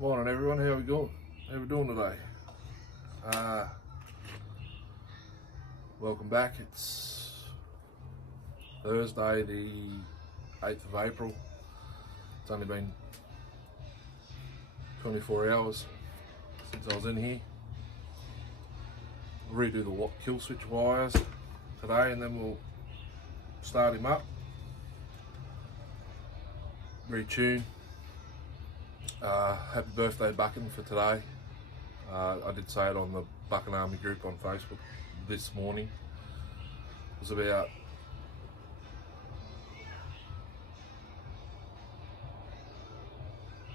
Morning everyone, how we going? How we doing today? Welcome back. It's Thursday the 8th of April. It's only been 24 hours since I was in here. I'll redo the kill switch wires today and then we'll start him up, retune. Happy birthday Bucking for today. I did say it on the Bucking Army group on Facebook this morning. It was about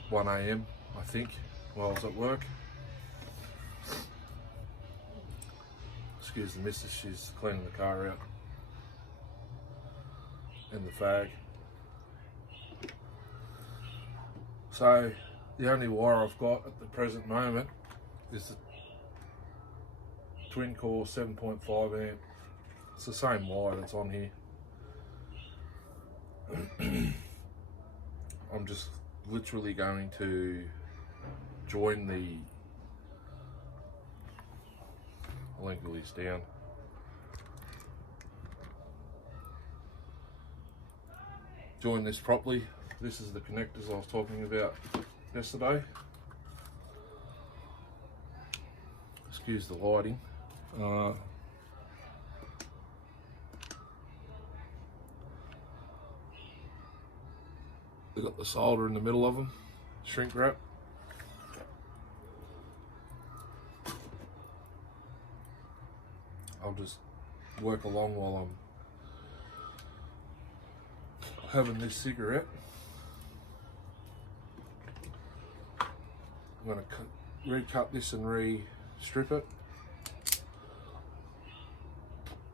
1 AM I think, while I was at work. Excuse the missus, she's cleaning the car out and the fag. So the only wire I've got at the present moment is the twin core 7.5 amp. It's the same wire that's on here. I'm just literally going to join the, I'll angle this down. Join this properly. This is the connectors I was talking about yesterday. Excuse the lighting. They've got the solder in the middle of them, shrink wrap. I'll just work along while I'm having this cigarette. I'm going to recut this and re-strip it.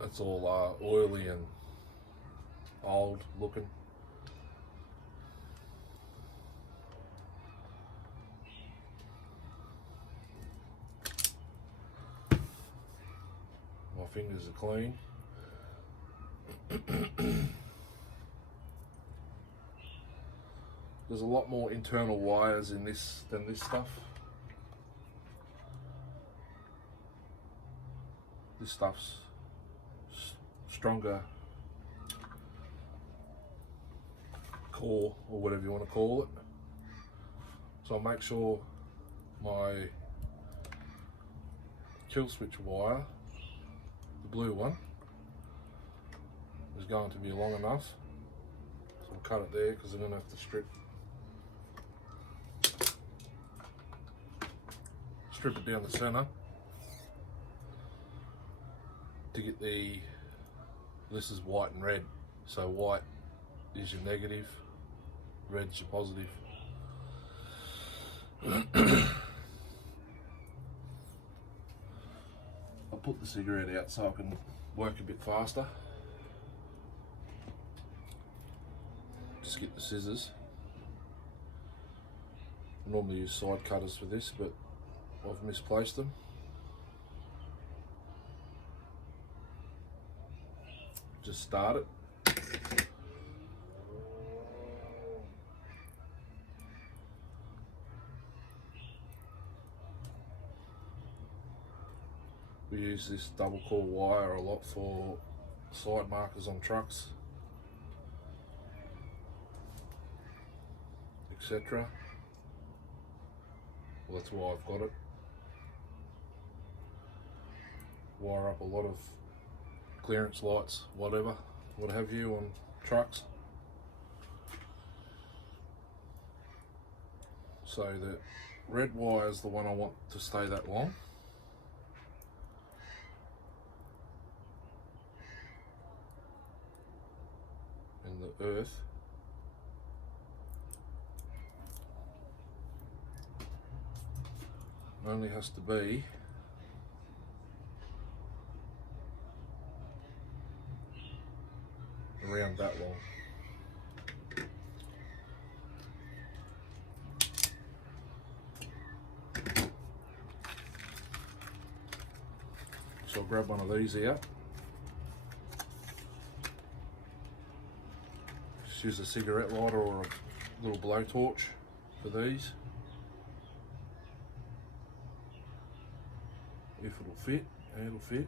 It's all oily and old looking. My fingers are clean. There's a lot more internal wires in this than this stuff. This stuff's stronger core, or whatever you want to call it. So I'll make sure my kill switch wire, the blue one, is going to be long enough. So I'll cut it there because I'm going to have to strip it down the center to get the, this is white and red, so white is your negative, red's your positive. I'll put the cigarette out so I can work a bit faster. Just get the scissors. I normally use side cutters for this, but I've misplaced them. Just start it. We use this double core wire a lot for side markers on trucks, etc. Well, that's why I've got it. Wire up a lot of clearance lights, whatever, what have you, on trucks. So the red wire is the one I want to stay that long. And the earth only has to be around that long. So I'll grab one of these out. Just use a cigarette lighter or a little blowtorch for these. If it'll fit, it'll fit. It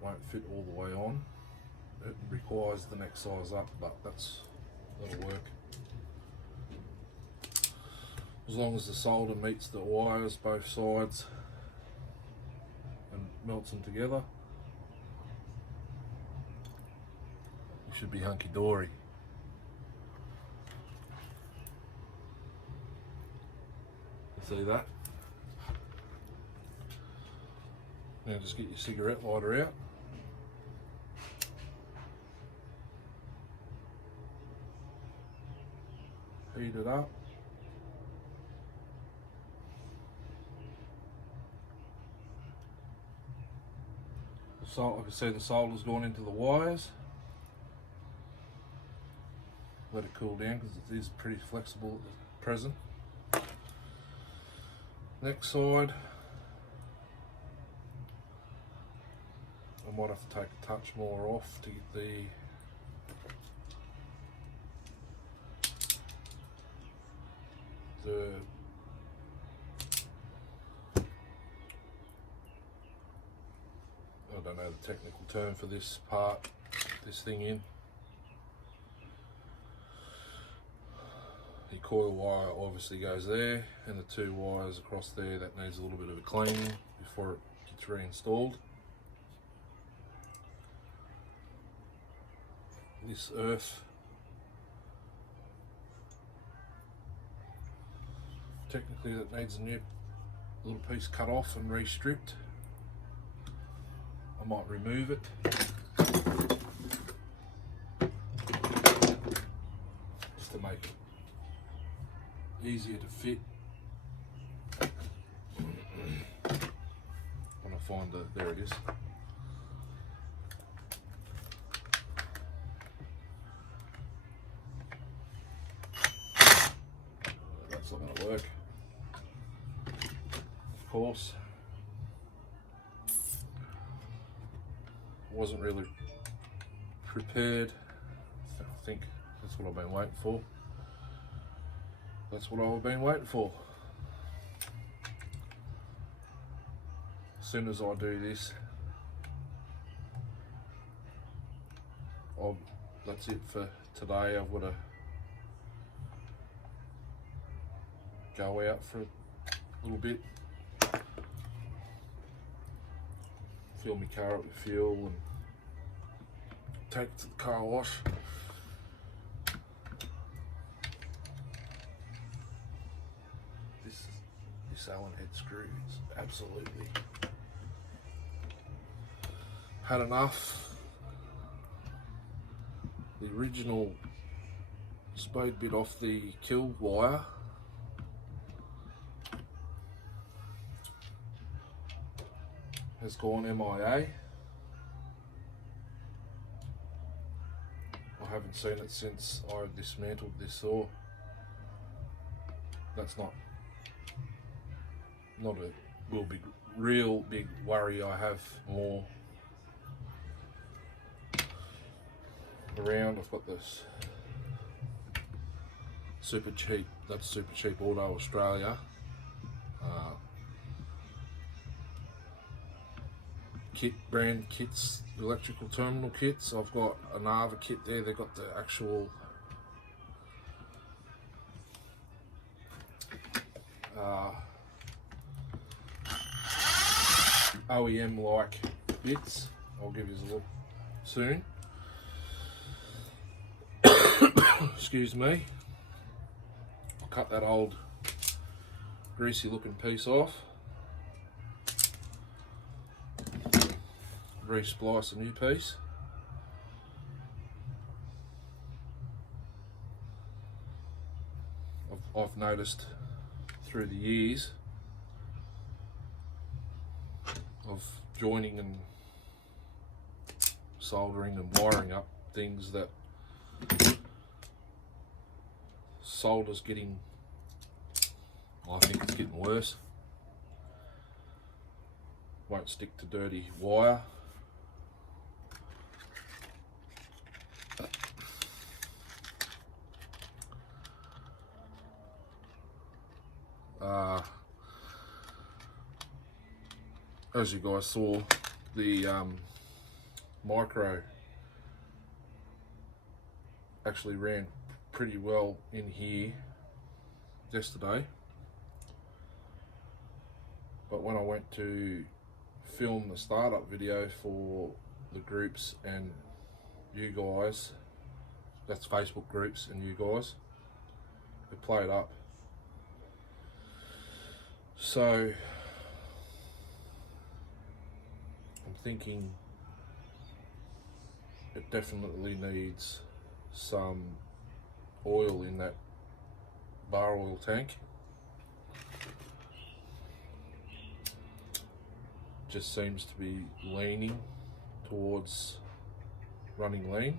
won't fit all the way on. It requires the next size up, but that'll work. As long as the solder meets the wires both sides and melts them together, you should be hunky-dory. See that? Now just get your cigarette lighter out. Heat it up. Like I said, the solder's gone into the wires. Let it cool down because it is pretty flexible at the present. Next side, I might have to take a touch more off to get the I don't know the technical term for this part, this thing in. The coil wire obviously goes there, and the two wires across there, that needs a little bit of a cleaning before it gets reinstalled. This earth, technically that needs a new little piece cut off and re-stripped. I might remove it. Just to make it easier to fit. When I find there it is. That's not going to work. Of course. Wasn't really prepared. I think that's what I've been waiting for. That's what I've been waiting for. As soon as I do this, that's it for today. I've got to go out for a little bit, fill my car up with fuel and take it to the car wash. This Allen head screw is absolutely had enough. The original speed bit off the kill wire has gone MIA. I haven't seen it since I dismantled this saw. That's not a real big worry. I have more around. I've got this super cheap, that's Super Cheap Auto Australia. Brand kits, electrical terminal kits. I've got a Nava kit there. They've got the actual OEM like bits. I'll give you a look soon. Excuse me. I'll cut that old greasy looking piece off. Re-splice a new piece. I've noticed through the years of joining and soldering and wiring up things that solder's getting, I think it's getting worse. Won't stick to dirty wire. as you guys saw, the micro actually ran pretty well in here yesterday, but when I went to film the startup video for the groups and you guys, that's Facebook groups and you guys, it played up. So I'm thinking it definitely needs some oil in that bar oil tank. Just seems to be leaning towards running lean.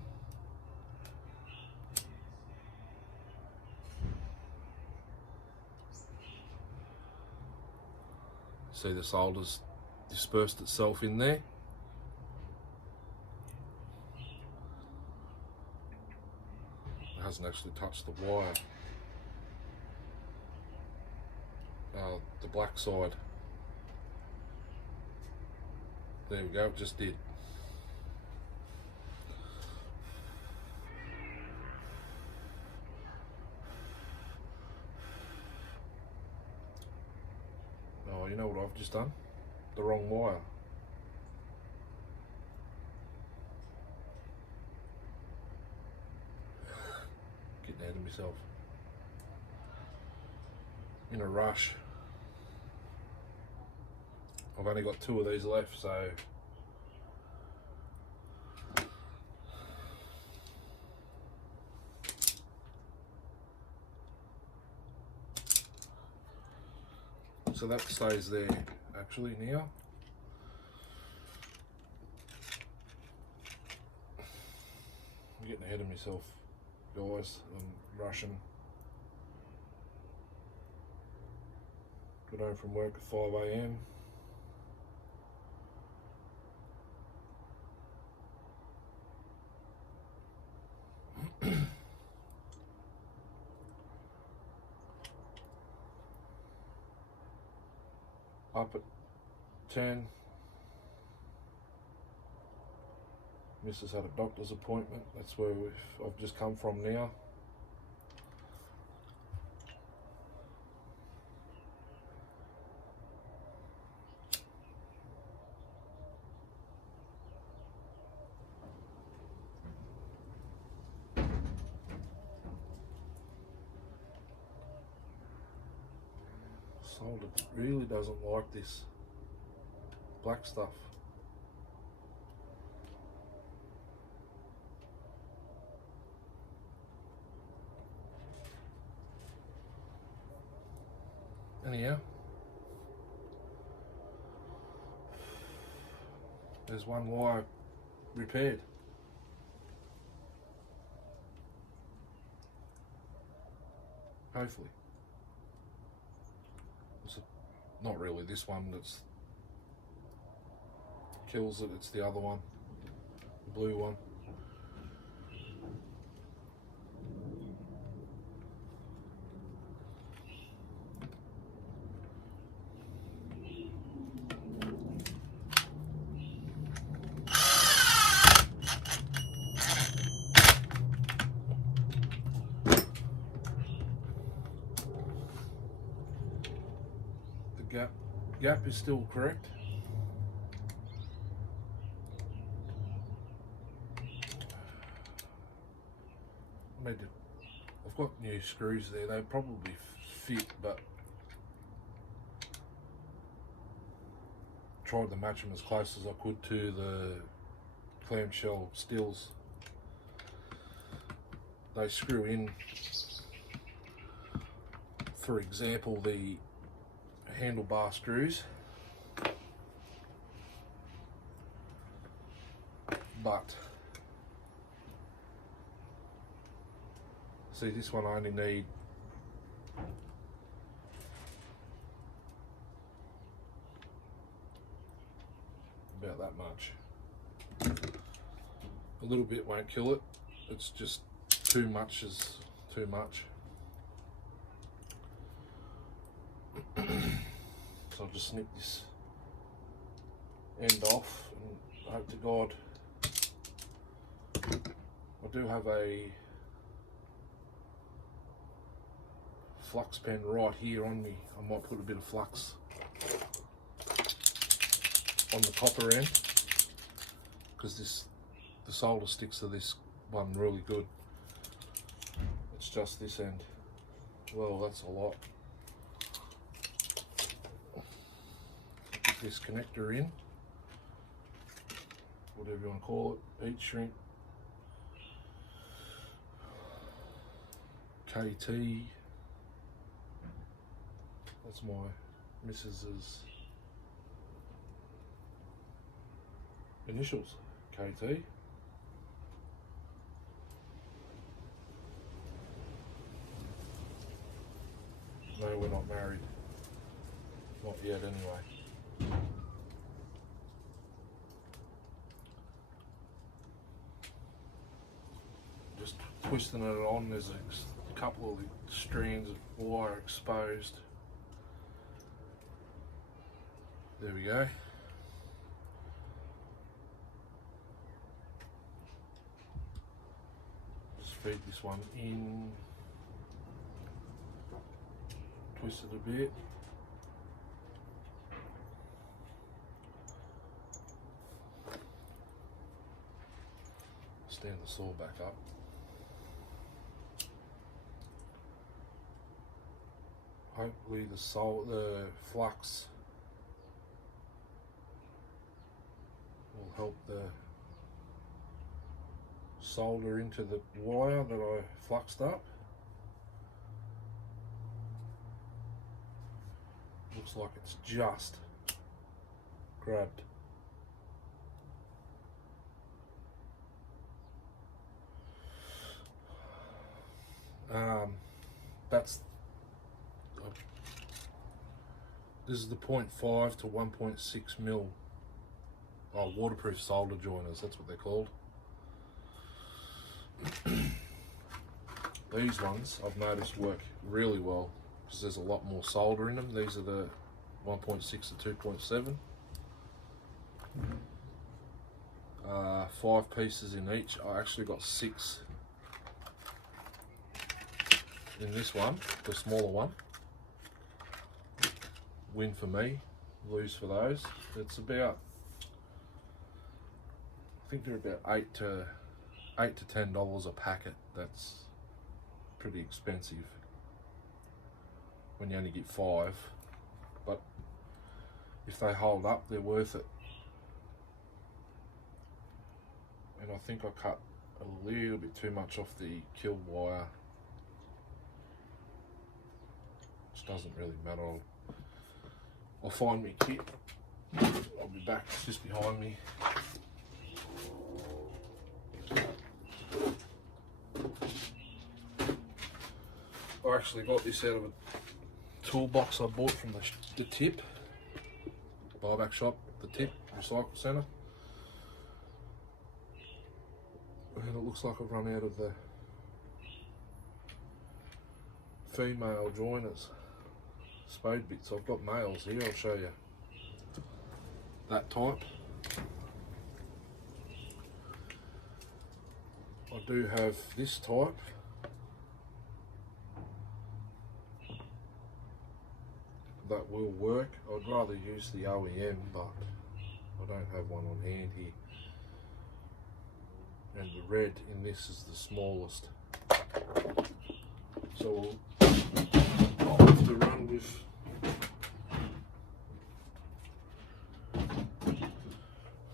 See, the solder's dispersed itself in there. It hasn't actually touched the wire. The black side. There we go, it just did. Oh, you know what I've just done? The wrong wire. Getting ahead of myself. In a rush. I've only got 2 of these left, so that stays there actually now. I'm getting ahead of myself, guys. I'm rushing. Got home from work at 5 AM. Up at 10. Mrs. had a doctor's appointment. That's where I've just come from now. Solder really doesn't like this black stuff. Anyhow, there's one wire repaired. Hopefully. Not really this one that's kills it, it's the other one, the blue one. Gap is still correct. I've got new screws there, they probably fit, but tried to match them as close as I could to the clamshell stills. They screw in, for example, the handlebar screws, but see, this one I only need about that much. A little bit won't kill it, it's just too much is too much. So I'll just snip this end off, and hope to God I do have a flux pen right here on me. I might put a bit of flux on the copper end, because the solder sticks to this one really good. It's just this end. Well, that's a lot. Put this connector in, whatever you want to call it, heat shrink, KT. That's my missus's initials, KT. No, we're not married. Not yet, anyway. Just twisting it on, there's a couple of strands of wire exposed. There we go. Just feed this one in. Twist it a bit. Stand the saw back up. Hopefully the flux will help the solder into the wire that I fluxed up. Looks like it's just grabbed. This is the 0.5 to 1.6 mil waterproof solder joiners, that's what they're called. These ones I've noticed work really well because there's a lot more solder in them. These are the 1.6 to 2.7. 5 pieces in each. I actually got 6 in this one, the smaller one. Win for me, lose for those. It's about, I think they're about $8 to $10 a packet. That's pretty expensive when you only get 5, but if they hold up, they're worth it. And I think I cut a little bit too much off the kill wire, which doesn't really matter. I'll find me kit. I'll be back, it's just behind me. I actually got this out of a toolbox I bought from the Tip buyback shop, the Tip Recycle Centre. And it looks like I've run out of the female joiners, spade bits. I've got males here, I'll show you. That type. I do have this type. That will work. I'd rather use the OEM, but I don't have one on hand here. And the red in this is the smallest. So I'll have to run with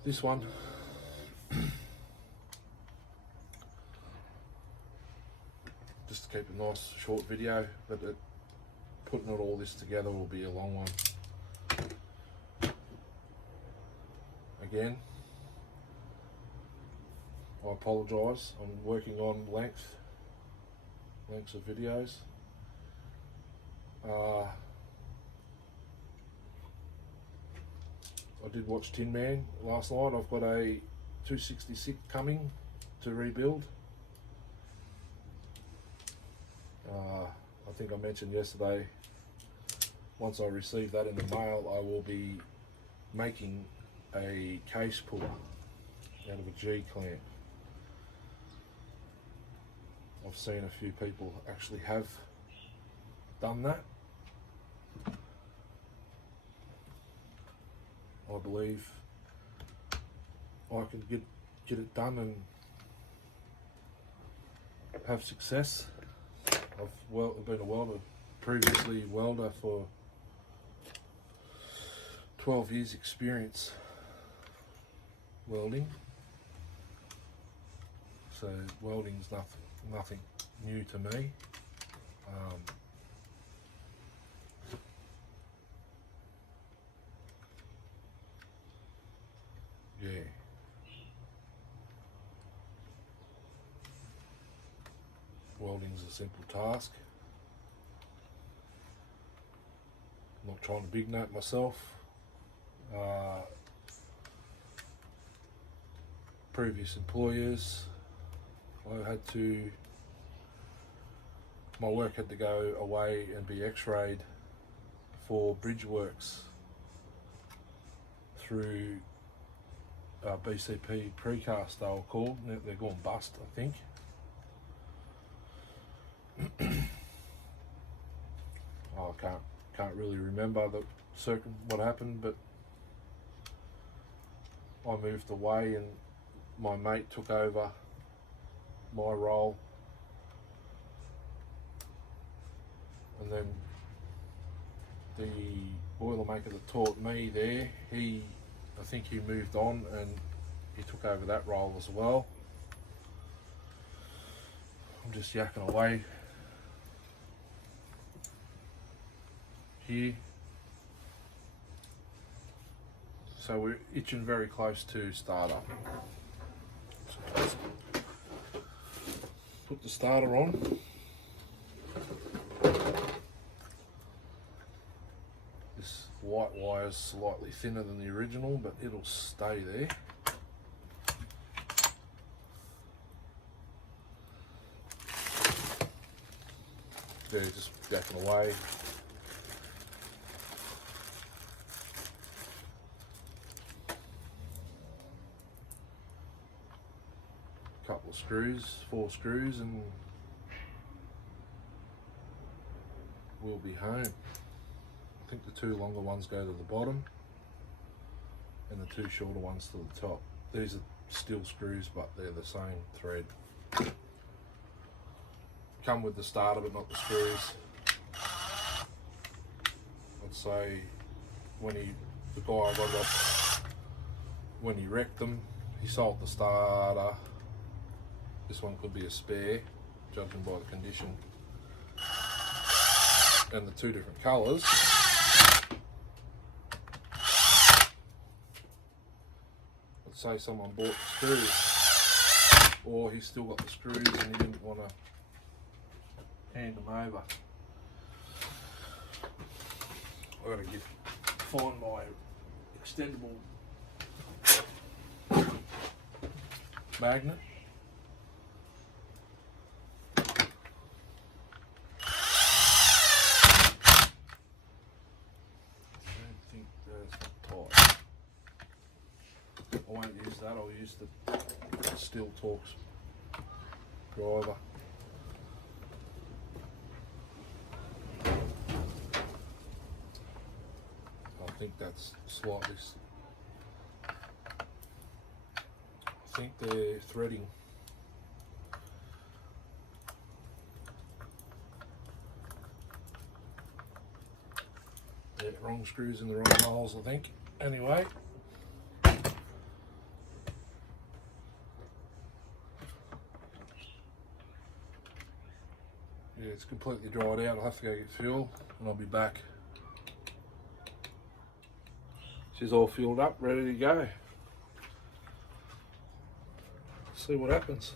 this one. Just to keep a nice short video, but putting all this together will be a long one. Again, I apologise, I'm working on lengths of videos. I did watch Tin Man last night. I've got a 266 coming to rebuild. I think I mentioned yesterday, once I receive that in the mail, I will be making a case puller out of a G-clamp. I've seen a few people actually have done that. I believe I can get it done and have success. I've been a welder, previously welder for 12 years experience welding. So welding's nothing new to me. Yeah. Welding's a simple task. I'm not trying to big note myself. Previous employers, my work had to go away and be x-rayed for bridge works through BCP precast, they were called. They're going bust, I think. I can't really remember what happened, but I moved away and my mate took over my role, and then the boilermaker that taught me there, I think he moved on and he took over that role as well. I'm just yakking away here. So we're itching very close to startup. So let's put the starter on. This white wire is slightly thinner than the original, but it'll stay there. There, just yakking away. Couple of screws, 4 screws, and we'll be home. I think the 2 longer ones go to the bottom and the 2 shorter ones to the top. These are steel screws, but they're the same thread. Come with the starter but not the screws. I'd say the guy I got off, when he wrecked them, he sold the starter. This one could be a spare, judging by the condition. And the 2 different colours. Let's say someone bought the screws, or he's still got the screws and he didn't want to hand them over. I've got to find my extendable magnet. I won't use that, I'll use the Steel Torx driver. I think that's slightly, I think they're threading. Yeah, wrong screws in the wrong holes, I think. Anyway. Yeah, it's completely dried out. I'll have to go get fuel and I'll be back. She's all fueled up, ready to go. See what happens.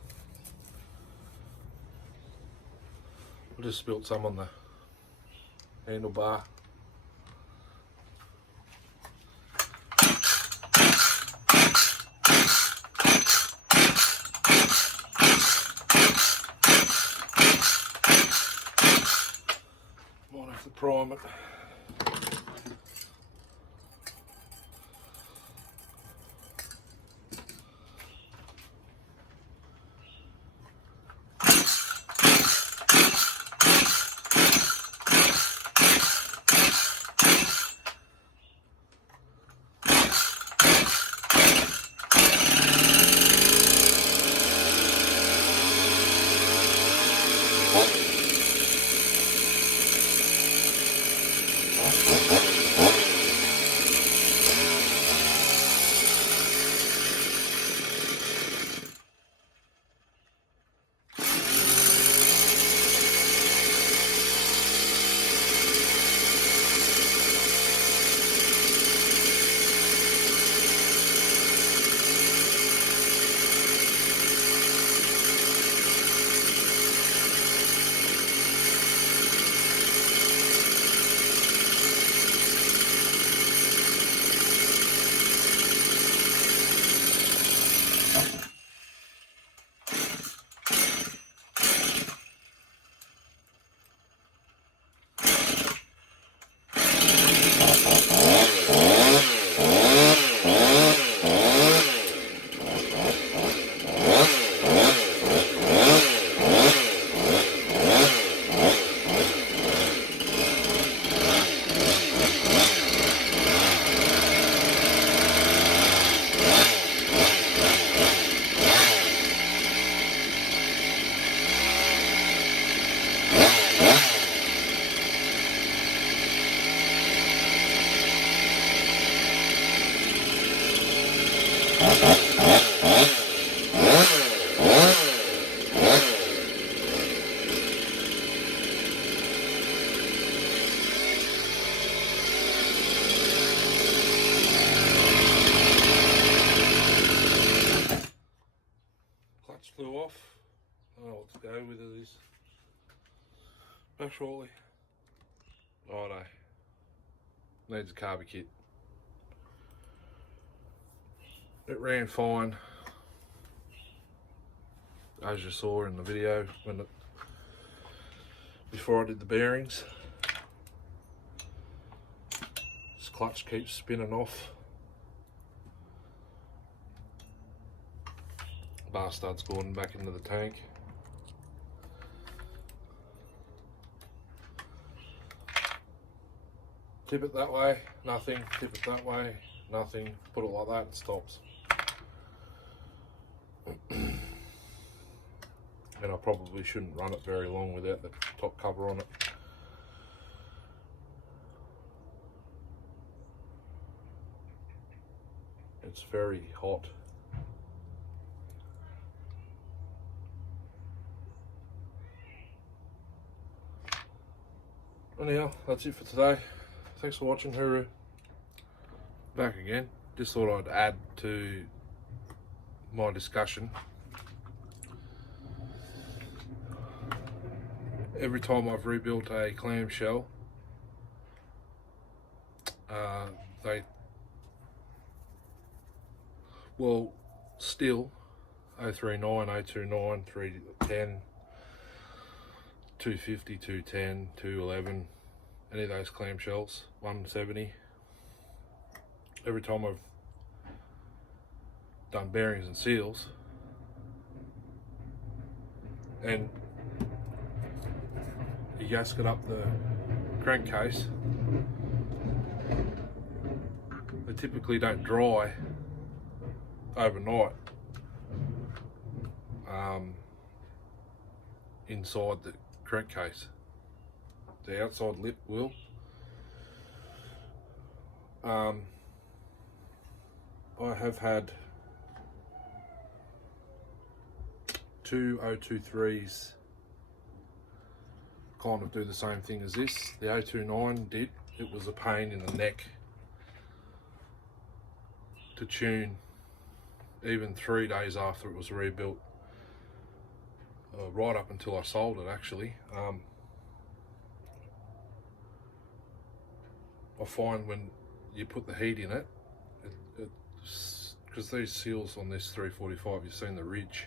I just spilt some on the handlebar. Might have to prime it. Clutch flew off. I don't know what to go with it is. Oh, surely. Oh no. Needs a carby kit. It ran fine, as you saw in the video before I did the bearings. This clutch keeps spinning off. Bar stud's gone back into the tank. Tip it that way, nothing. Tip it that way, nothing. Put it like that, it stops. And I probably shouldn't run it very long without the top cover on it. It's very hot. Anyhow, that's it for today. Thanks for watching, hooroo. Back again. Just thought I'd add to my discussion. Every time I've rebuilt a clamshell, still 039, 029, 310, 250, 210, 211, any of those clamshells, 170. Every time I've done bearings and seals, and you gasket up the crankcase, they typically don't dry overnight inside the crankcase. The outside lip will. I have had two 023s kind of do the same thing as this. The 029 did. It was a pain in the neck to tune, even 3 days after it was rebuilt, right up until I sold it actually. I find when you put the heat in it, because these seals on this 345, you've seen the ridge.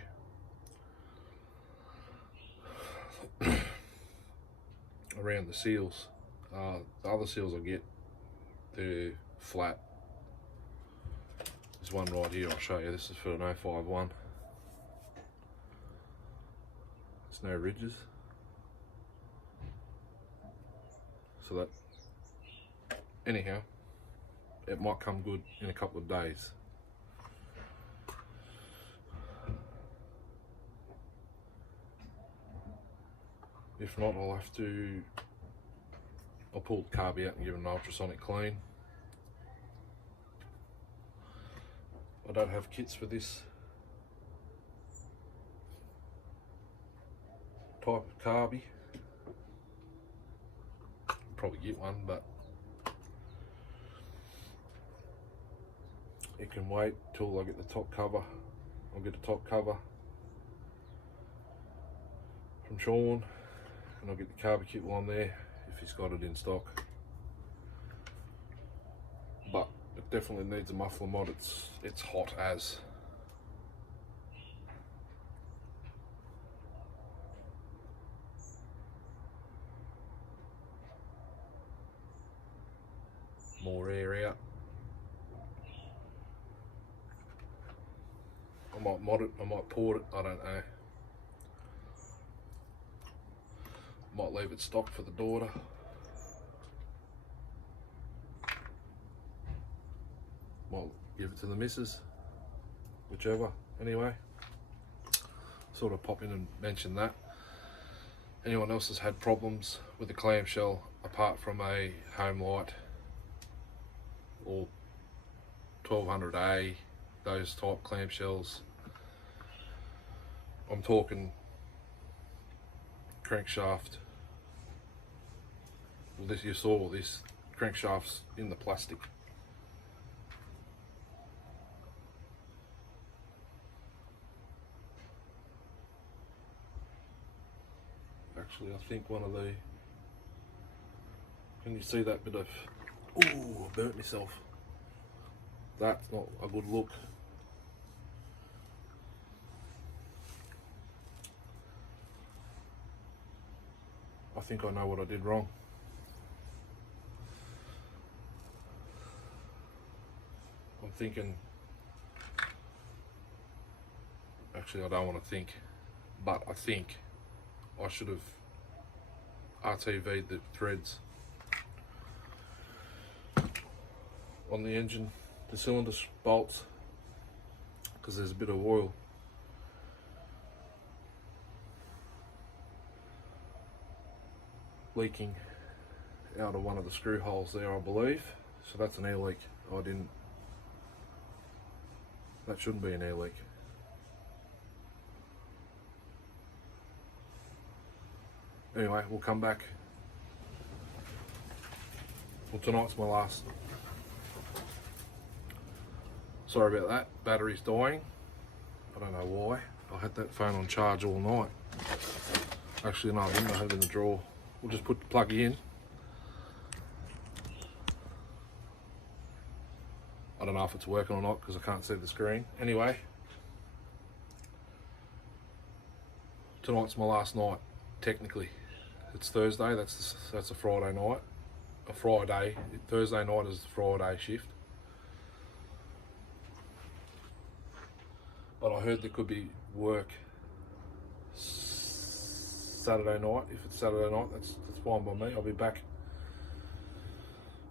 Around the seals. The other seals I get, they're flat. There's one right here, I'll show you. This is for an 051. There's no ridges. So that, anyhow, it might come good in a couple of days. If not, I'll pull the carby out and give it an ultrasonic clean. I don't have kits for this type of carby. Probably get one, but it can wait till I get the top cover. I'll get a top cover from Sean, and I'll get the carby kit while I'm there if he's got it in stock. But it definitely needs a muffler mod. It's hot as. More air out. I might mod it, I might port it, I don't know. Might leave it stock for the daughter. Might give it to the missus, whichever. Anyway, sort of pop in and mention that. Anyone else has had problems with the clamshell apart from a home light or 1200A those type clamshells. I'm talking crankshaft. Well, this, you saw this crankshaft's in the plastic. Actually, I think one of the, can you see that bit of, ooh, I burnt myself. That's not a good look. I think I know what I did wrong. I'm thinking, actually I don't want to think, but I think I should have RTV'd the threads on the engine, the cylinder bolts, because there's a bit of oil leaking out of one of the screw holes there, I believe. So that's an air leak. That shouldn't be an air leak. Anyway, we'll come back. Well, tonight's my last. Sorry about that, battery's dying. I don't know why. I had that phone on charge all night. Actually, no, I didn't. I had it in the drawer. We'll just put the plug in. I don't know if it's working or not because I can't see the screen. Anyway, tonight's my last night, technically. It's Thursday, that's a Friday night. Thursday night is the Friday shift. But I heard there could be work Saturday night. If it's Saturday night, that's fine by me. I'll be back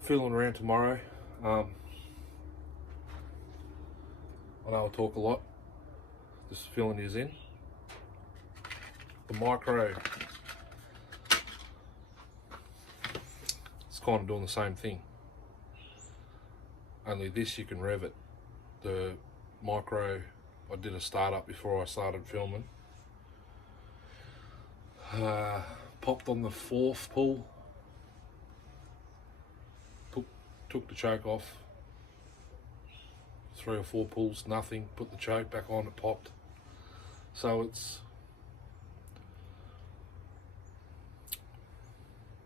feeling around tomorrow. I know I talk a lot, just filling you in. The micro, it's kind of doing the same thing. Only this you can rev it. The micro, I did a startup before I started filming. Popped on the fourth pull, took the choke off. 3 or 4 pulls, nothing, put the choke back on, it popped. So it's,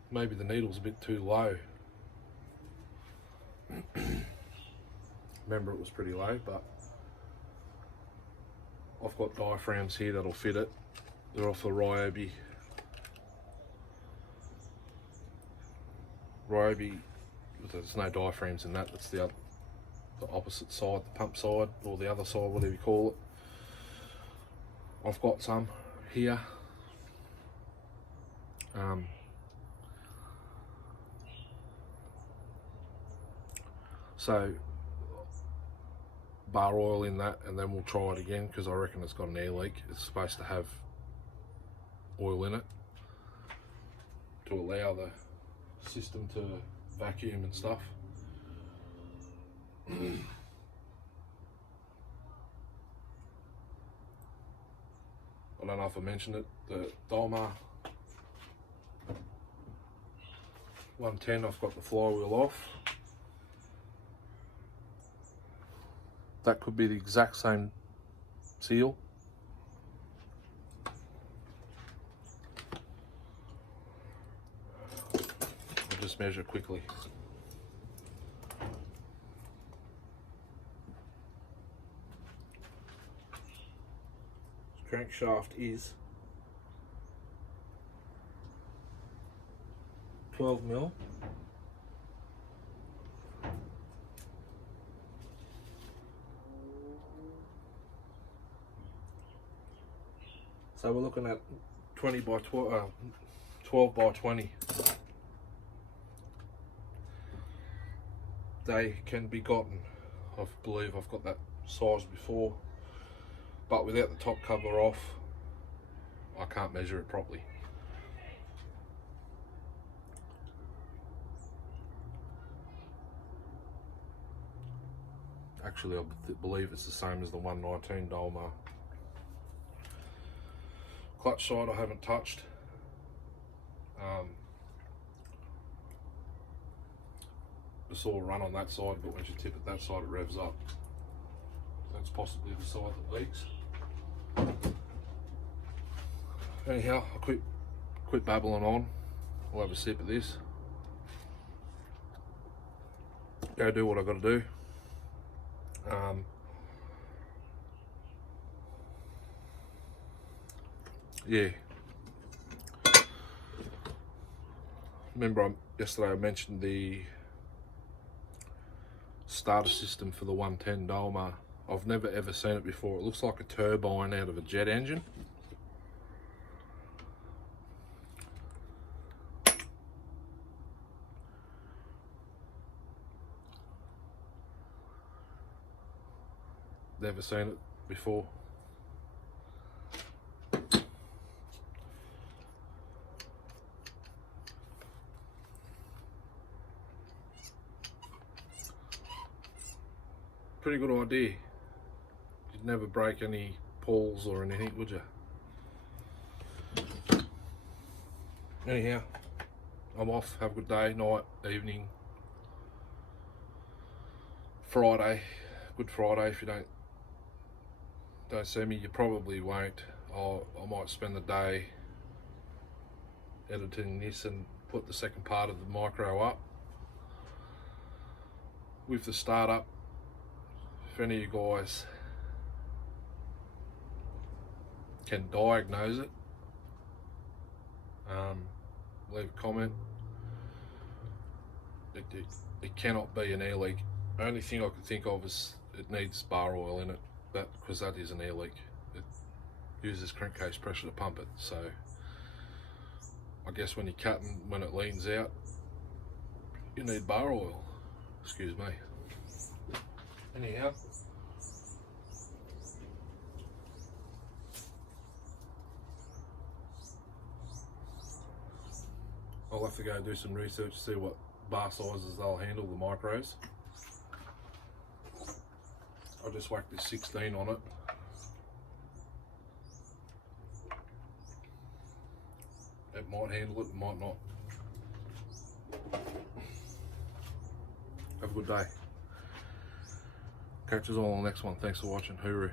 maybe the needle's a bit too low. Remember, it was pretty low, but I've got diaphragms here that'll fit it. They're off the Ryobi. There's no diaphragms in that, that's the opposite side, the pump side, or the other side, whatever you call it. I've got some here. So bar oil in that, and then we'll try it again because I reckon it's got an air leak. It's supposed to have oil in it to allow the system to vacuum and stuff. I don't know if I mentioned it, the Dolmar 110, I've got the flywheel off. That could be the exact same seal. I'll just measure quickly. Crankshaft is 12 mil. So we're looking at 20 by 12, 12 by 20. They can be gotten. I believe I've got that size before, but without the top cover off, I can't measure it properly. Actually, I believe it's the same as the 119 Dolmar. Clutch side I haven't touched. I saw a run on that side, but once you tip it that side, it revs up. That's possibly the side that leaks. Anyhow, I'll quit babbling on. I'll have a sip of this. Go do what I got to do. Yeah. Remember, yesterday I mentioned the starter system for the 110 Dolmar. I've never ever seen it before. It looks like a turbine out of a jet engine. Never seen it before. Pretty good idea. You'd never break any pawls or anything, would you? Anyhow, I'm off. Have a good day, night, evening, Friday. Good Friday. If you don't see me, you probably won't. I might spend the day editing this and put the second part of the micro up with the startup. If any of you guys can diagnose it, leave a comment. It cannot be an air leak. The only thing I can think of is it needs bar oil in it, because that is an air leak. It uses crankcase pressure to pump it, so I guess when you're cutting, when it leans out, you need bar oil. Excuse me. Anyhow, I'll have to go do some research to see what bar sizes they'll handle, the micros. I'll just whack this 16 on it. It might handle it, it might not. Have a good day. Catch us all on the next one. Thanks for watching. Hooroo.